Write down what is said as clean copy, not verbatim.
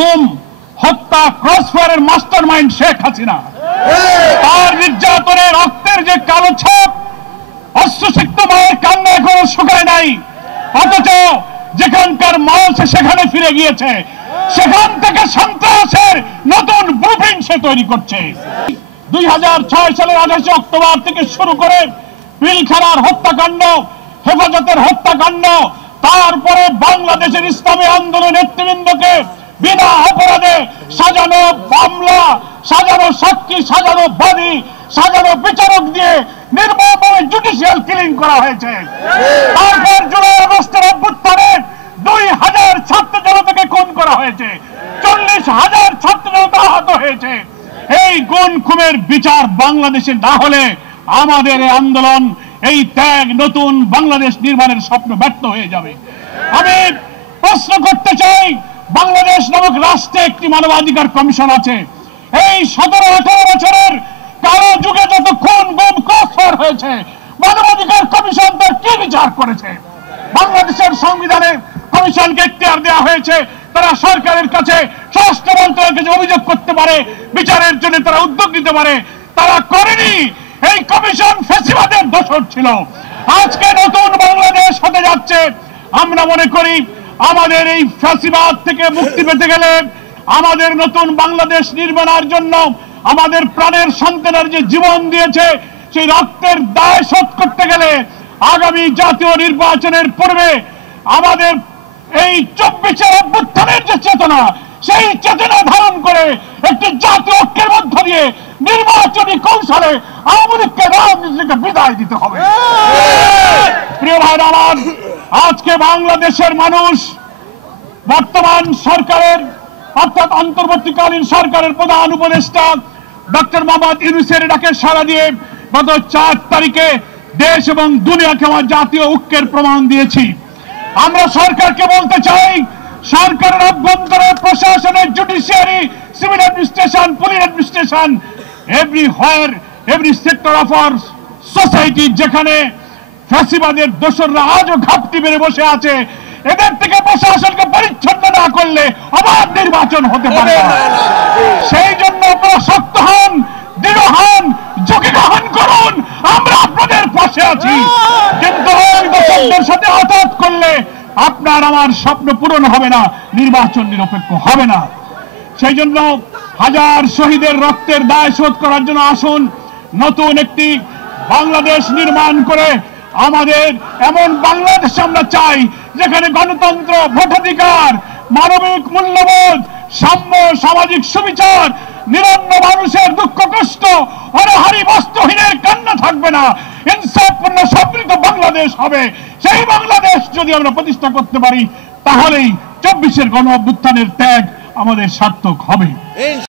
গুম হত্যা ক্রসফায়ারের মাস্টারমাইন্ড শেখ হাসিনা। তার নির্যাতনে রক্তের যে কালো ছাপ, অশ্রুসিক্ত মায়ের কান্না এখনো শুকায় নাই, অথচ যেখানকার মাল সে সেখানে ফিরে গিয়েছে, সেখান থেকে সন্ত্রাসের নতুন ব্লুপ্রিন্ট সে তৈরি করছে। 2006 সালের 28 অক্টোবর থেকে শুরু করে পিলখানার হত্যাকাণ্ড, হেফাজতের হত্যাকাণ্ড, তারপরে বাংলাদেশের ইসলামী আন্দোলন নেতৃবৃন্দকে বিনা অপরাধে সাজানো মামলা, সাজানো সাক্ষী, সাজানো বাদী, সাজানো বিচারক দিয়ে নির্মমভাবে জুডিশিয়াল কিলিং করা হয়েছে। তারপর জুলাই আগস্টের অভ্যুত্থানে 2000 ছাত্র জনতাকে খুন করা হয়েছে, 40,000 ছাত্র জনতা আহত হয়েছে। এই গুম খুনের বিচার বাংলাদেশে না হলে আমাদের এই আন্দোলন, এই ত্যাগ, নতুন বাংলাদেশ নির্মাণের স্বপ্ন ব্যর্থ হয়ে যাবে। আমি প্রশ্ন করতে চাই, বাংলাদেশ নামক রাষ্ট্রে একটি মানবাধিকার কমিশন আছে। এই 17-18 বছরের কালো যুগে যত খুন গুম ক্রসফায়ার হয়েছে, মানবাধিকার কমিশন তার কি বিচার করেছে? বাংলাদেশের সংবিধানে কমিশনকে এখতিয়ার দেওয়া হয়েছে, তারা সরকারের কাছে, স্বরাষ্ট্র মন্ত্রণালয়ের কাছে অভিযোগ করতে পারে, বিচারের জন্য তারা উদ্যোগ নিতে পারে। তারা করেনি। এই কমিশন ফ্যাসিবাদের দোসর ছিল। আজকে নতুন বাংলাদেশ হতে যাচ্ছে। আমরা মনে করি আমাদের এই ফ্যাসিবাদ থেকে মুক্তি পেতে গেলে, আমাদের নতুন বাংলাদেশ নির্মাণের জন্য আমাদের প্রাণের সন্তানের যে জীবন দিয়েছে, সেই রক্তের দায় শোধ করতে গেলে আগামী জাতীয় নির্বাচনের পূর্বে আমাদের এই 24 অভ্যুত্থানের যে চেতনা, সেই চেতনা ধারণ করে একটি জাতীয় ঐক্যের মধ্য দিয়ে নির্বাচনী কৌশলে আওয়ামী লীগকে রাজনীতিকে বিদায় দিতে হবে। প্রিয় ভাইরা আমার, আজকে বাংলাদেশের মানুষ বর্তমান সরকারের অর্থাৎ অন্তর্বর্তীকালীন সরকারের প্রধান উপদেষ্টা ডক্টর মোহাম্মদ ইউনূসের ডাকে সাড়া দিয়ে গত 4 তারিখে দেশ এবং দুনিয়াকে আমার জাতীয় ঐক্যের প্রমাণ দিয়েছি। আমরা সরকারকে বলতে চাই, সরকারের অভ্যন্তরে, প্রশাসনের, judiciary, civil administration, police administration, everywhere, every sector of our society, যেখানে ফ্যাসিবাদের দোসররা আজও ঘাপটি মেরে বসে আছে, এদের থেকে প্রশাসনকে পরিচ্ছন্ন না করলে আবার নির্বাচন হতে পারে না। সেই জন্য আপনারা শক্ত হন, দৃঢ় হন, ঝুঁকি গ্রহণ করুন। আমরা আপনাদের পাশে আছি, কিন্তু ওই দোসরদের সাথে আঘাত করলে আপনার আমার স্বপ্ন পূরণ হবে না, নির্বাচন নিরপেক্ষ হবে না। সেই জন্য হাজার শহীদের রক্তের দায় শোধ করার জন্য আসুন নতুন একটি বাংলাদেশ নির্মাণ করে আমাদের এমন বাংলাদেশ আমরা চাই, যেখানে গণতন্ত্র, ভোটাধিকার, মানবিক মূল্যবোধ, সাম্য, সামাজিক সুবিচার, নিরন্ন মানুষের দুঃখ কষ্ট, অনাহারী বস্ত্রহীনের কান্না থাকবে না, ইনসাফপূর্ণ সমৃদ্ধ বাংলাদেশ হবে। সেই বাংলাদেশ যদি আমরা প্রতিষ্ঠা করতে পারি, তাহলেই 24 গণ অভ্যুত্থানের ত্যাগ আমাদের সার্থক হবে।